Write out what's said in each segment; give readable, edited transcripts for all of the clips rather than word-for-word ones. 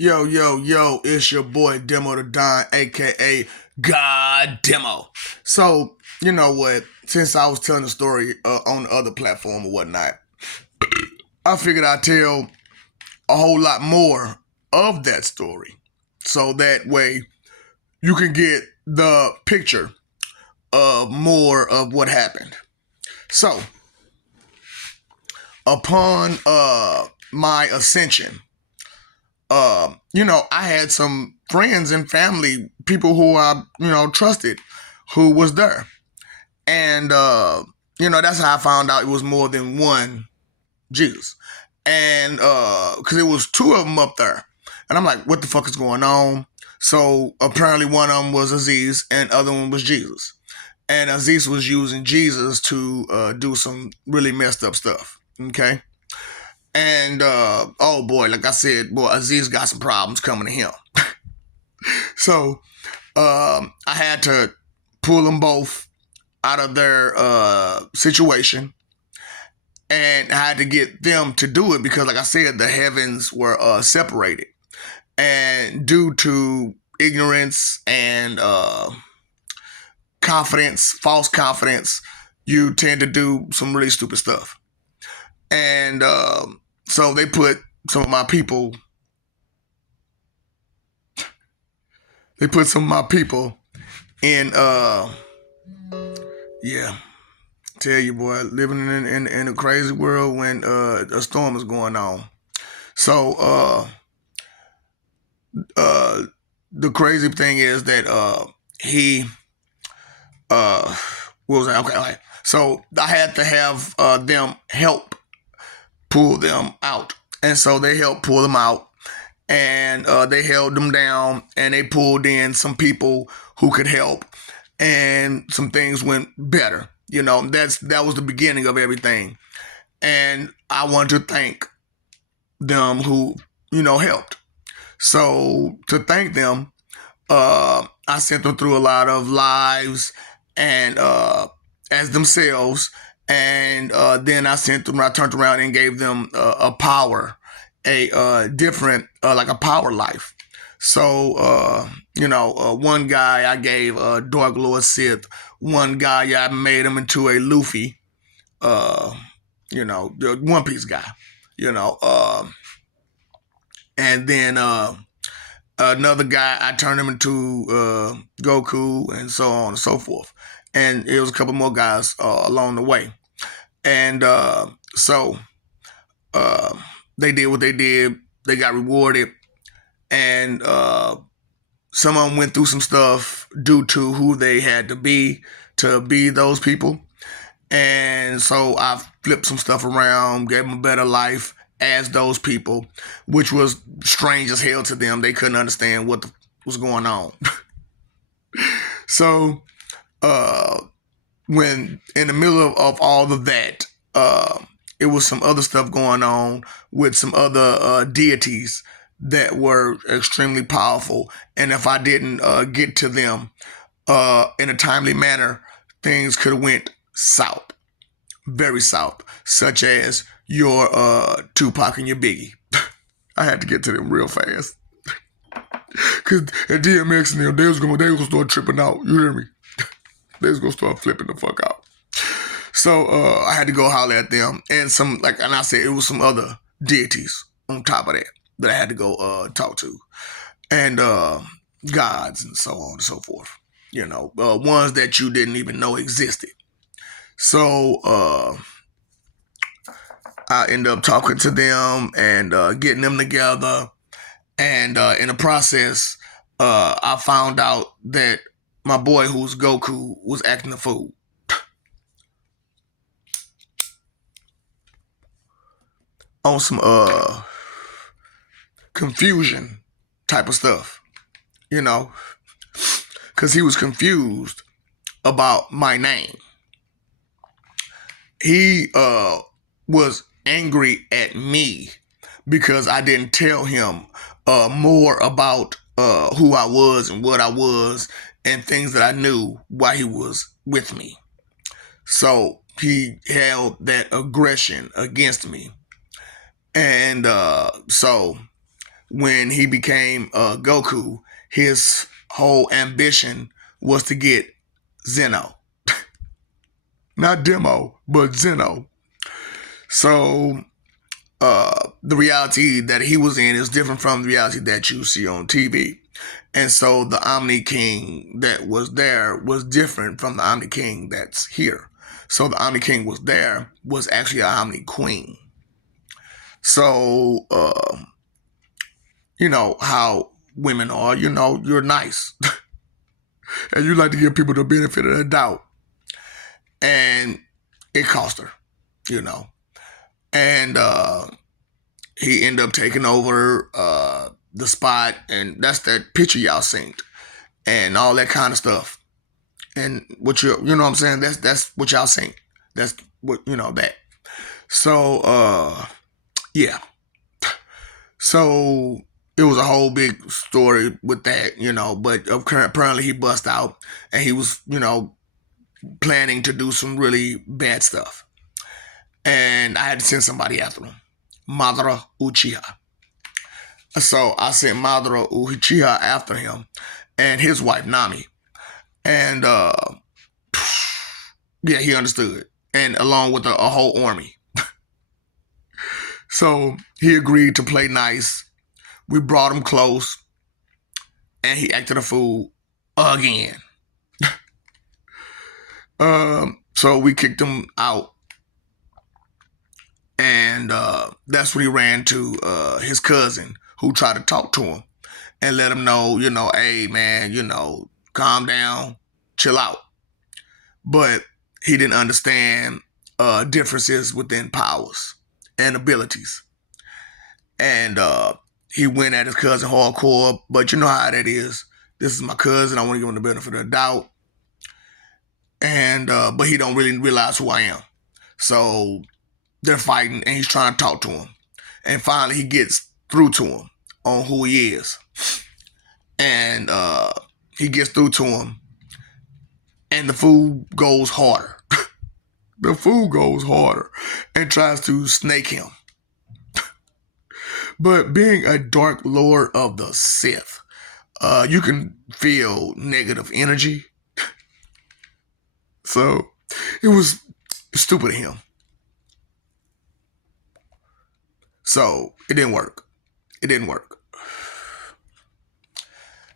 Yo, yo, yo, it's your boy Demo the Don, aka God Demo. So, you know what? Since I was telling the story on the other platform or whatnot, I figured I'd tell a whole lot more of that story. So that way you can get the picture of more of what happened. So, upon my ascension, I had some friends and family, people who I, trusted, who was there. And, that's how I found out it was more than one Jesus. And, because it was two of them up there. And I'm like, what the fuck is going on? So apparently one of them was Aziz and the other one was Jesus. And Aziz was using Jesus to do some really messed up stuff. Okay. And oh boy, like I said, boy, Aziz got some problems coming to him. So I had to pull them both out of their situation, and I had to get them to do it because, like I said, the heavens were separated, and due to ignorance and confidence, false confidence, you tend to do some really stupid stuff. And so they put some of my people. They put some of my people in. Yeah, tell you, boy, living in a crazy world when a storm is going on. So the crazy thing is that he what was that? Okay, all right. So I had to have them help pull them out, and so they helped pull them out, and they held them down, and they pulled in some people who could help, and some things went better. That was the beginning of everything, and I want to thank them who helped. So to thank them, I sent them through a lot of lives and as themselves, and then I sent them. I turned around and gave them a power, a different like a power life. So one guy I gave Dark Lord Sith. One guy I made him into a Luffy. The One Piece guy. You know, and then another guy I turned him into Goku, and so on and so forth. And it was a couple more guys along the way. And so uh, they did what they did. They got rewarded, and some of them went through some stuff due to who they had to be those people. And so I flipped some stuff around, gave them a better life as those people, which was strange as hell to them. They couldn't understand what was going on. So when in the middle of all of that, it was some other stuff going on with some other deities that were extremely powerful. And if I didn't get to them in a timely manner, things could have went south, very south, such as your Tupac and your Biggie. I had to get to them real fast. Cause at DMX and them, they was gonna start tripping out. You hear me? They was gonna start flipping the fuck out. So I had to go holler at them, and and I said, it was some other deities on top of that I had to go talk to, and gods and so on and so forth. Ones that you didn't even know existed. So I ended up talking to them and getting them together, and in the process, I found out that my boy, who's Goku, was acting a fool. On some confusion type of stuff, you know, because he was confused about my name. He was angry at me because I didn't tell him more about who I was and what I was and things that I knew while he was with me. So he held that aggression against me. And so when he became Goku, his whole ambition was to get Zeno. Not Demo, but Zeno. So the reality that he was in is different from the reality that you see on TV. And so the Omni King that was there was different from the Omni King that's here. So the Omni King was there was actually an Omni Queen. So, you know how women are, you know, you're nice. And you like to give people the benefit of the doubt. And it cost her, you know. And he ended up taking over the spot, and that's that picture y'all seen, and all that kind of stuff. And what you know what I'm saying? That's what y'all seen. That's what that. So yeah. So it was a whole big story with that, but apparently he bust out and he was, planning to do some really bad stuff. And I had to send somebody after him. Madara Uchiha. So I sent Madara Uchiha after him and his wife Nami. And yeah, he understood. And along with a whole army. So he agreed to play nice. We brought him close. And he acted a fool again. So we kicked him out. And that's when he ran to his cousin who tried to talk to him and let him know, hey, man, calm down, chill out. But he didn't understand differences within powers and abilities. And he went at his cousin hardcore, but you know how that is. This is my cousin. I want to give him the benefit of the doubt. And but he don't really realize who I am. So they're fighting, and he's trying to talk to him. And finally, he gets through to him on who he is. And he gets through to him, and the fool goes harder. The fool goes harder and tries to snake him. But being a Dark Lord of the Sith, you can feel negative energy. So it was stupid of him. So it didn't work.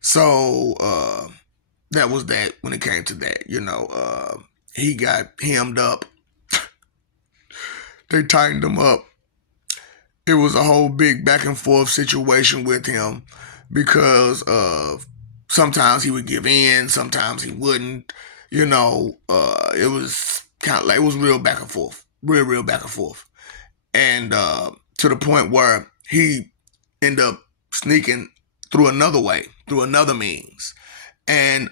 So that was that when it came to that. He got hemmed up. They tightened him up. It was a whole big back and forth situation with him because sometimes he would give in, sometimes he wouldn't. It was kind of like, it was real back and forth, real back and forth. And to the point where he ended up sneaking through another way, through another means, and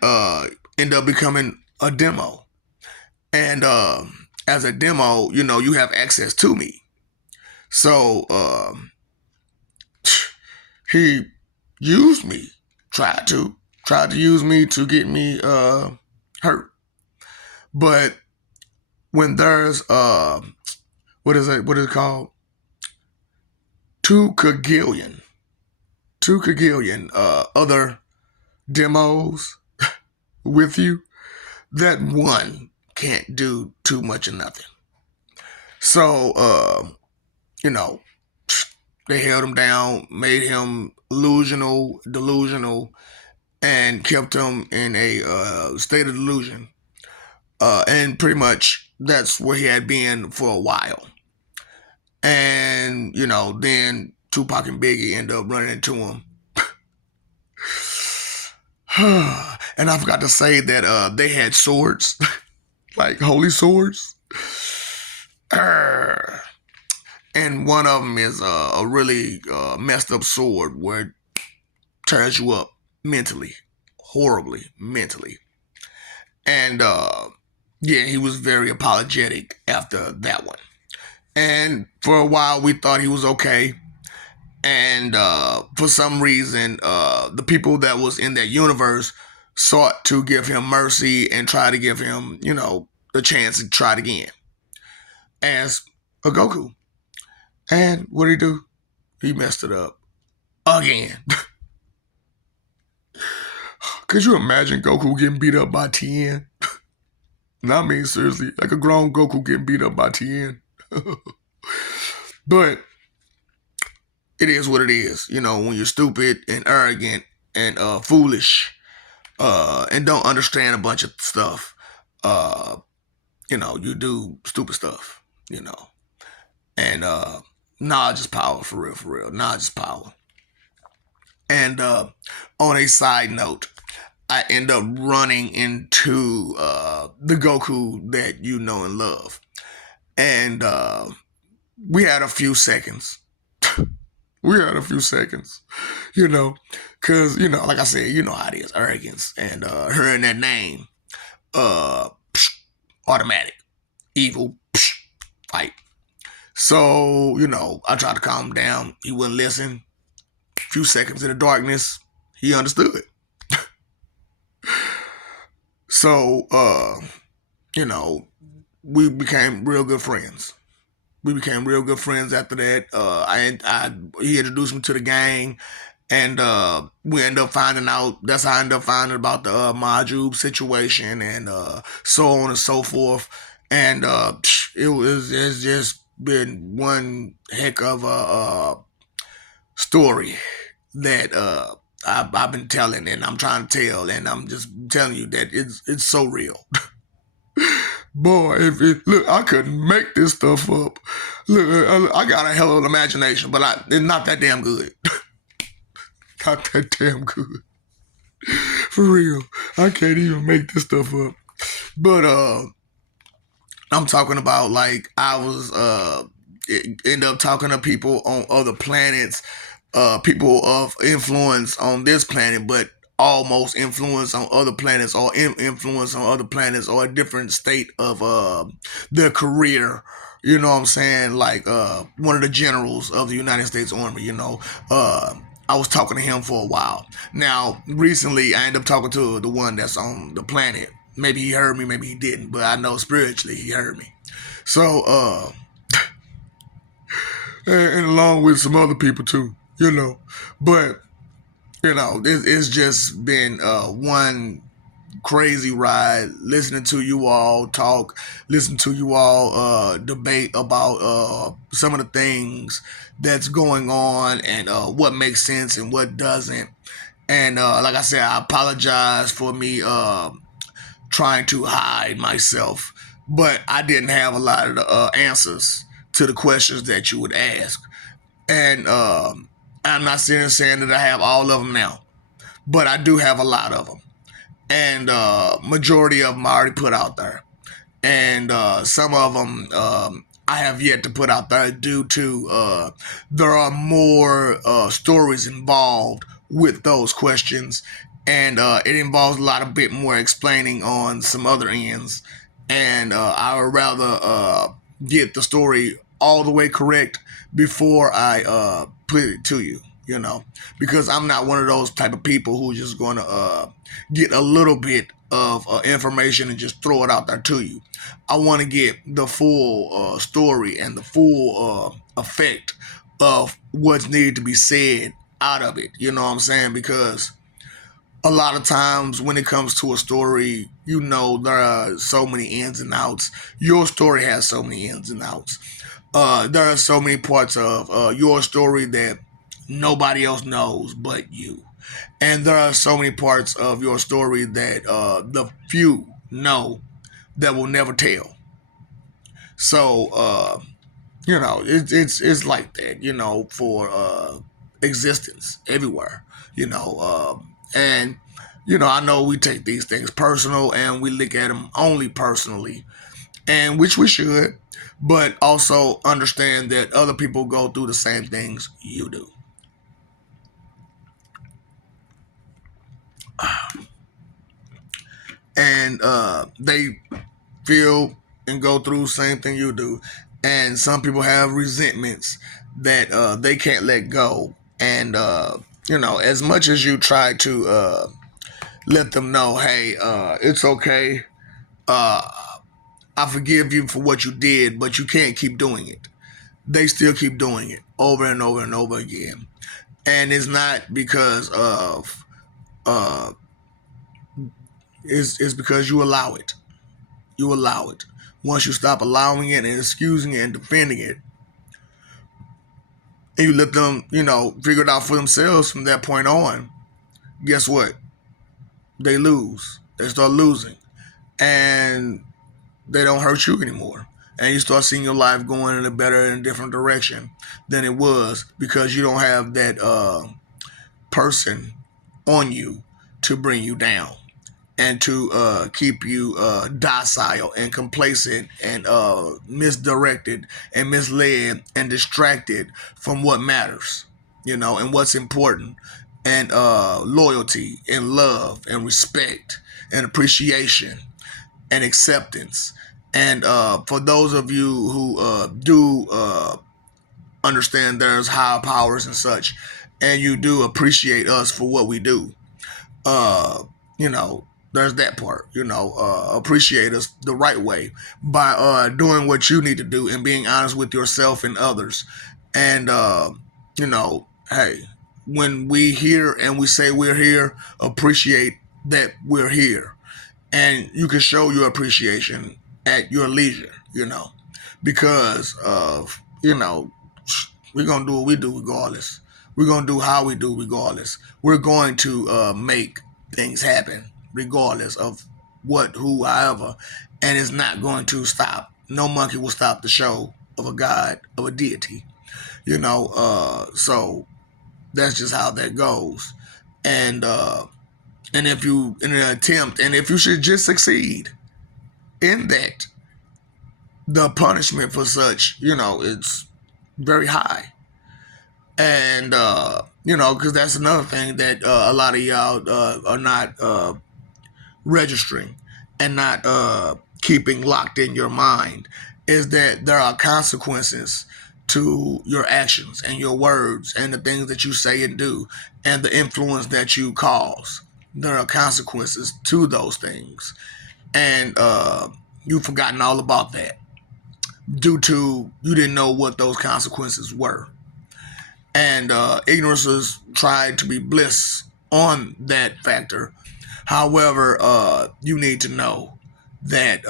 ended up becoming a demo. And as a demo, you have access to me. So he used me, tried to use me to get me hurt. But when there's what is it called? 2 kagillion other demos with you, that one can't do too much of nothing. So they held him down, made him delusional, and kept him in a state of delusion. And pretty much that's where he had been for a while. And, then Tupac and Biggie end up running into him. And I forgot to say that they had swords, like holy swords. And one of them is a really messed up sword where it tears you up mentally, horribly mentally. And yeah, he was very apologetic after that one. And for a while, we thought he was okay. And for some reason, the people that was in that universe sought to give him mercy and try to give him, the chance to try it again as a Goku. And what did he do? He messed it up. again. Could you imagine Goku getting beat up by Tien? No, I mean, seriously, like a grown Goku getting beat up by Tien. But it is what it is. You know, when you're stupid and arrogant and foolish and don't understand a bunch of stuff, you know, you do stupid stuff, you know. And knowledge is power, for real, for real. Knowledge is power. And on a side note, I end up running into the Goku that you know and love. And we had a few seconds. We had a few seconds, you know, because, you know, like I said, you know how it is, arrogance. And hearing that name, automatic, evil, fight. So, you know, I tried to calm him down. He wouldn't listen. A few seconds in the darkness, he understood. So, you know, we became real good friends. We became real good friends after that. He introduced me to the gang, and we ended up finding out. That's how I ended up finding about the Majub situation, and so on and so forth. And it's just been one heck of a story that I've been telling, and I'm trying to tell, and I'm just telling you that it's so real. Boy, look, I couldn't make this stuff up. Look, I got a hell of an imagination, but it's not that damn good. Not that damn good. For real, I can't even make this stuff up. But I'm talking about, like, I was end up talking to people on other planets, people of influence on this planet, but almost influence on other planets, or influence on other planets, or a different state of their career. You know what I'm saying? Like one of the generals of the United States Army, you know. I was talking to him for a while. Now, recently, I ended up talking to the one that's on the planet. Maybe he heard me, maybe he didn't, but I know spiritually he heard me. So, and along with some other people too, you know. But you know, it's just been one crazy ride listening to you all talk, listening to you all debate about some of the things that's going on, and what makes sense and what doesn't. And like I said, I apologize for me trying to hide myself, but I didn't have a lot of the answers to the questions that you would ask. And I'm not sitting here saying that I have all of them now, but I do have a lot of them. And majority of them I already put out there. And some of them I have yet to put out there due to there are more stories involved with those questions. And it involves a lot of bit more explaining on some other ends. And I would rather get the story all the way correct before I put it to you, you know, because I'm not one of those type of people who just going to get a little bit of information and just throw it out there to you. I want to get the full story and the full effect of what's needed to be said out of it. You know what I'm saying? Because a lot of times when it comes to a story, you know, there are so many ins and outs. Your story has so many ins and outs. There are so many parts of your story that nobody else knows but you. And there are so many parts of your story that the few know that will never tell. So, you know, it's like that, you know, for existence everywhere, you know. And, you know, I know we take these things personal and we look at them only personally, and which we should, but also understand that other people go through the same things you do. And they feel and go through the same thing you do. And some people have resentments that they can't let go. And, you know, as much as you try to let them know, hey, it's okay. I forgive you for what you did, but you can't keep doing it. They still keep doing it over and over and over again. And it's not because of it's because you allow it. You allow it. Once you stop allowing it and excusing it and defending it, and you let them, figure it out for themselves from that point on, guess what? They lose. They start losing. And they don't hurt you anymore. And you start seeing your life going in a better and different direction than it was, because you don't have that person on you to bring you down and to keep you docile and complacent and misdirected and misled and distracted from what matters, and what's important, and loyalty and love and respect and appreciation and acceptance. And for those of you who do understand there's higher powers and such, and you do appreciate us for what we do, uh, there's that part. Appreciate us the right way by doing what you need to do and being honest with yourself and others. And hey, when we hear and we say we're here, appreciate that we're here, and you can show your appreciation at your leisure, because of, we're going to do what we do regardless. We're going to do how we do regardless. We're going to make things happen regardless of what, who, however, and it's not going to stop. No monkey will stop the show of a god, of a deity, so that's just how that goes. And if you, in an attempt, and if you should just succeed in that, the punishment for such, it's very high. And, because that's another thing that a lot of y'all are not registering and not keeping locked in your mind, is that there are consequences to your actions and your words and the things that you say and do and the influence that you cause. There are consequences to those things. And you've forgotten all about that due to you didn't know what those consequences were. And ignorance has tried to be bliss on that factor. However, you need to know that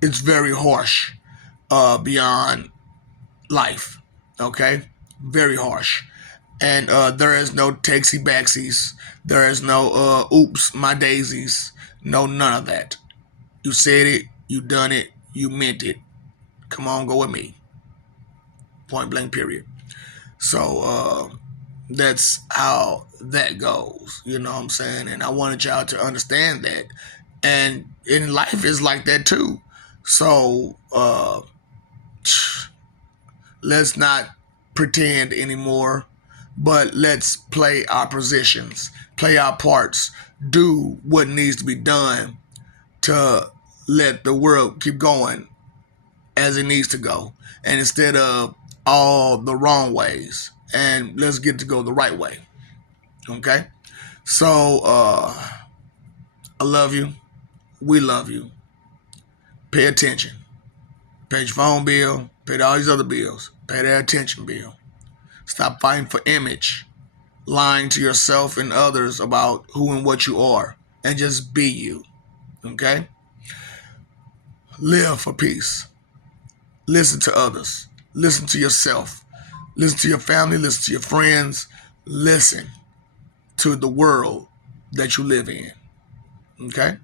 it's very harsh beyond life. Okay? Very harsh. And there is no takesy backsies. There is no oops, my daisies. No, none of that. You said it, you done it, you meant it. Come on, go with me. Point blank, period. So that's how that goes. You know what I'm saying? And I wanted y'all to understand that. And in life is like that too. So let's not pretend anymore, but let's play our positions, play our parts, do what needs to be done to let the world keep going as it needs to go. And instead of all the wrong ways, and let's get to go the right way. Okay? So, I love you. We love you. Pay attention. Pay your phone bill. Pay all these other bills. Pay that attention bill. Stop fighting for image, lying to yourself and others about who and what you are, and just be you. Okay? Live for peace. Listen to others. Listen to yourself. Listen to your family. Listen to your friends. Listen to the world that you live in. Okay?